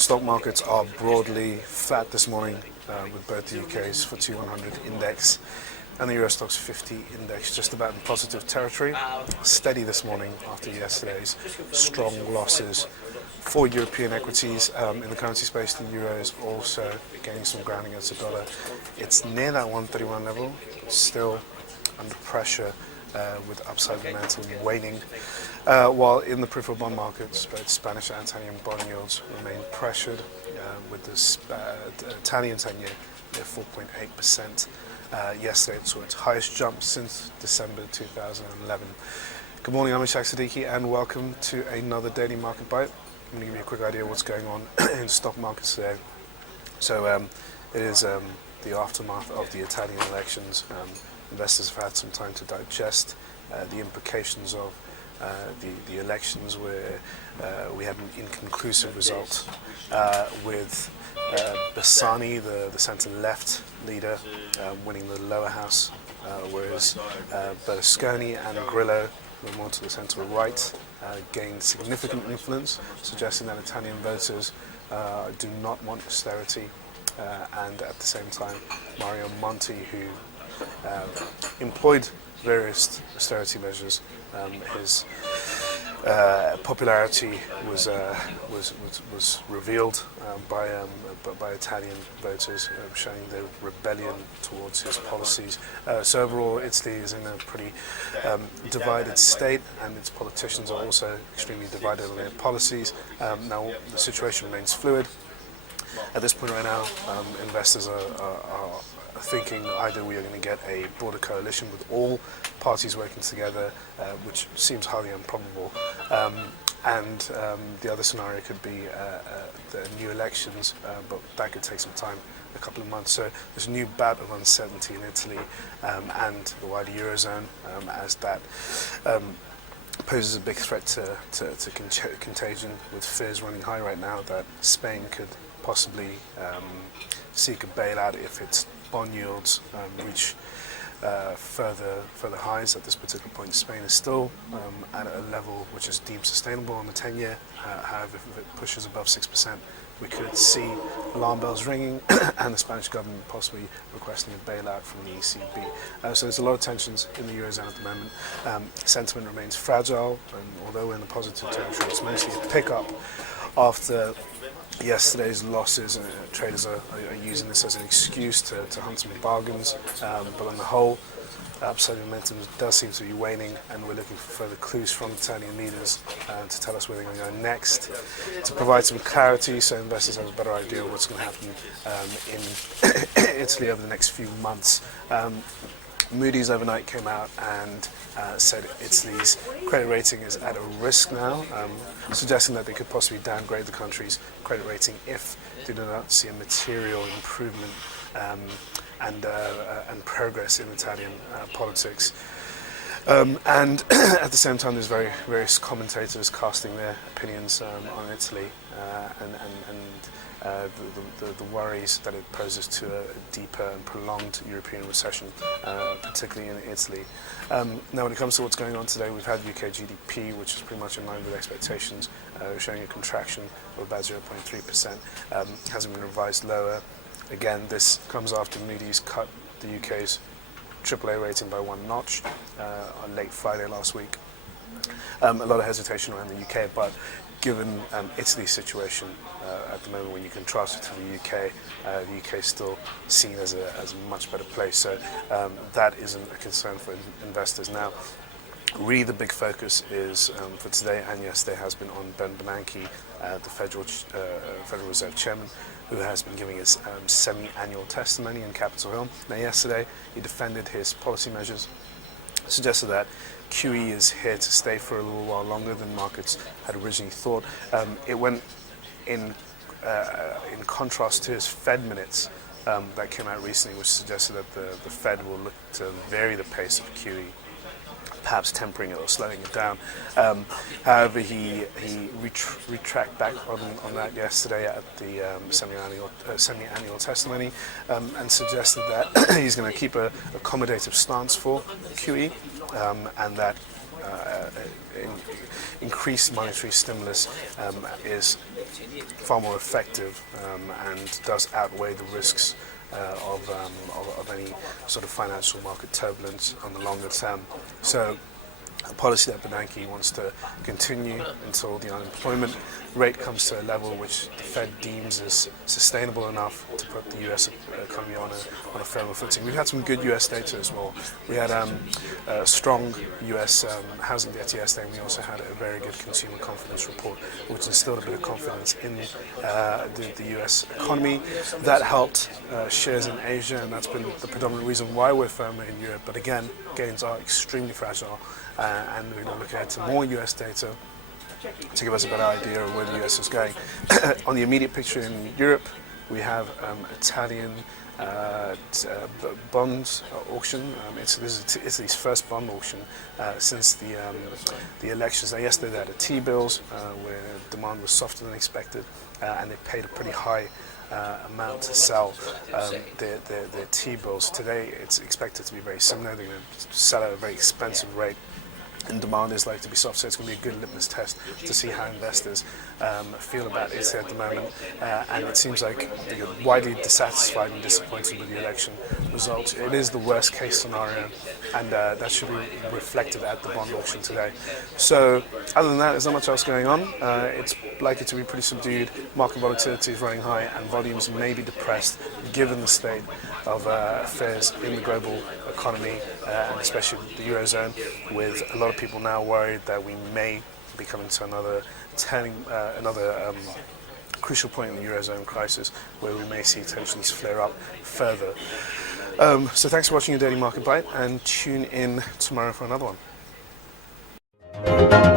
stock markets are broadly flat this morning, with both the UK's FTSE 100 index and the Euro Stoxx 50 index just about in positive territory. Steady this morning after yesterday's strong losses for European equities. In the currency space, the euro is also gaining some ground against the dollar. It's near that 131 level, still under pressure with upside momentum waning. While in the peripheral bond markets, both Spanish and Italian bond yields remain pressured, with the Italian 10-year near 4.8%. Yesterday it saw its highest jump since December 2011. Good morning, I'm Ishaq Siddiqi, and welcome to another Daily Market Bite. I'm going to give you a quick idea of what's going on in stock markets today. So it is the aftermath of the Italian elections. Investors have had some time to digest the implications of the elections, where we had an inconclusive result with Bersani, the centre-left leader, winning the lower house, whereas Berlusconi and Grillo, the more to the centre-right, gained significant influence, suggesting that Italian voters do not want austerity, and at the same time PM Monti, who employed various austerity measures, his popularity was revealed by Italian voters, showing their rebellion towards his policies. So overall, Italy is in a pretty divided state, and its politicians are also extremely divided on their policies. Now the situation remains fluid. At this point right now, investors are thinking either we are going to get a broader coalition with all parties working together, which seems highly improbable, and the other scenario could be the new elections, but that could take some time, a couple of months. So there's a new bout of uncertainty in Italy and the wider Eurozone, as that poses a big threat to contagion, with fears running high right now that Spain could possibly seek a bailout if its bond yields reach further highs. At this particular point, Spain is still at a level which is deemed sustainable on the 10-year. However, if it pushes above 6%, we could see alarm bells ringing and the Spanish government possibly requesting a bailout from the ECB. So there's a lot of tensions in the Eurozone at the moment. Sentiment remains fragile, and although we're in the positive territory, it's mostly a pickup after yesterday's losses. Traders are using this as an excuse to hunt some bargains, but on the whole, upside momentum does seem to be waning, and we're looking for further clues from Italian leaders to tell us where they're going to go next, to provide some clarity so investors have a better idea of what's going to happen in Italy over the next few months. Moody's overnight came out and said Italy's credit rating is at a risk now, suggesting that they could possibly downgrade the country's credit rating if they do not see a material improvement and progress in Italian politics. And at the same time, there's various commentators casting their opinions on Italy and the worries that it poses to a deeper and prolonged European recession, particularly in Italy. Now, when it comes to what's going on today, we've had UK GDP, which is pretty much in line with expectations, showing a contraction of about 0.3%. Hasn't been revised lower. Again, this comes after Moody's cut the UK's AAA rating by one notch on late Friday last week. A lot of hesitation around the UK, but given Italy's situation at the moment, when you contrast it to the UK is still seen as a much better place. So that isn't a concern for investors now. Really, the big focus is for today and yesterday has been on Ben Bernanke, the Federal Reserve Chairman, who has been giving his semi-annual testimony in Capitol Hill. Now, yesterday he defended his policy measures, suggested that QE is here to stay for a little while longer than markets had originally thought. It went in contrast to his Fed minutes that came out recently, which suggested that the Fed will look to vary the pace of QE, perhaps tempering it or slowing it down. However, he retracted back on that yesterday at the semi-annual testimony, and suggested that he's going to keep a accommodative stance for QE, and that increased monetary stimulus is far more effective and does outweigh the risks of any sort of financial market turbulence on the longer term. So a policy that Bernanke wants to continue until the unemployment rate comes to a level which the Fed deems as sustainable enough to put the US economy on a firmer footing. We've had some good US data as well. We had a strong US housing data yesterday, and we also had a very good consumer confidence report, which instilled a bit of confidence in the US economy. That helped shares in Asia, and that's been the predominant reason why we're firmer in Europe. But again, gains are extremely fragile. And we're going to look at more US data to give us a better idea of where the US is going. On the immediate picture in Europe, we have Italian bonds auction. This is Italy's first bond auction since the elections. Now, yesterday they had a T-bills where demand was softer than expected, and they paid a pretty high amount to sell their T-bills. Today it's expected to be very similar. They're going to sell at a very expensive rate, and demand is likely to be soft, so it's going to be a good litmus test to see how investors feel about Italy at the moment. And it seems like they're widely dissatisfied and disappointed with the election results. It is the worst case scenario, and that should be reflected at the bond auction today. So other than that, there's not much else going on. It's likely to be pretty subdued. Market volatility is running high, and volumes may be depressed given the state of affairs in the global economy, and especially the Eurozone, with a lot of people now worried that we may be coming to another crucial point in the Eurozone crisis, where we may see tensions flare up further. So thanks for watching your Daily Market Bite, and tune in tomorrow for another one.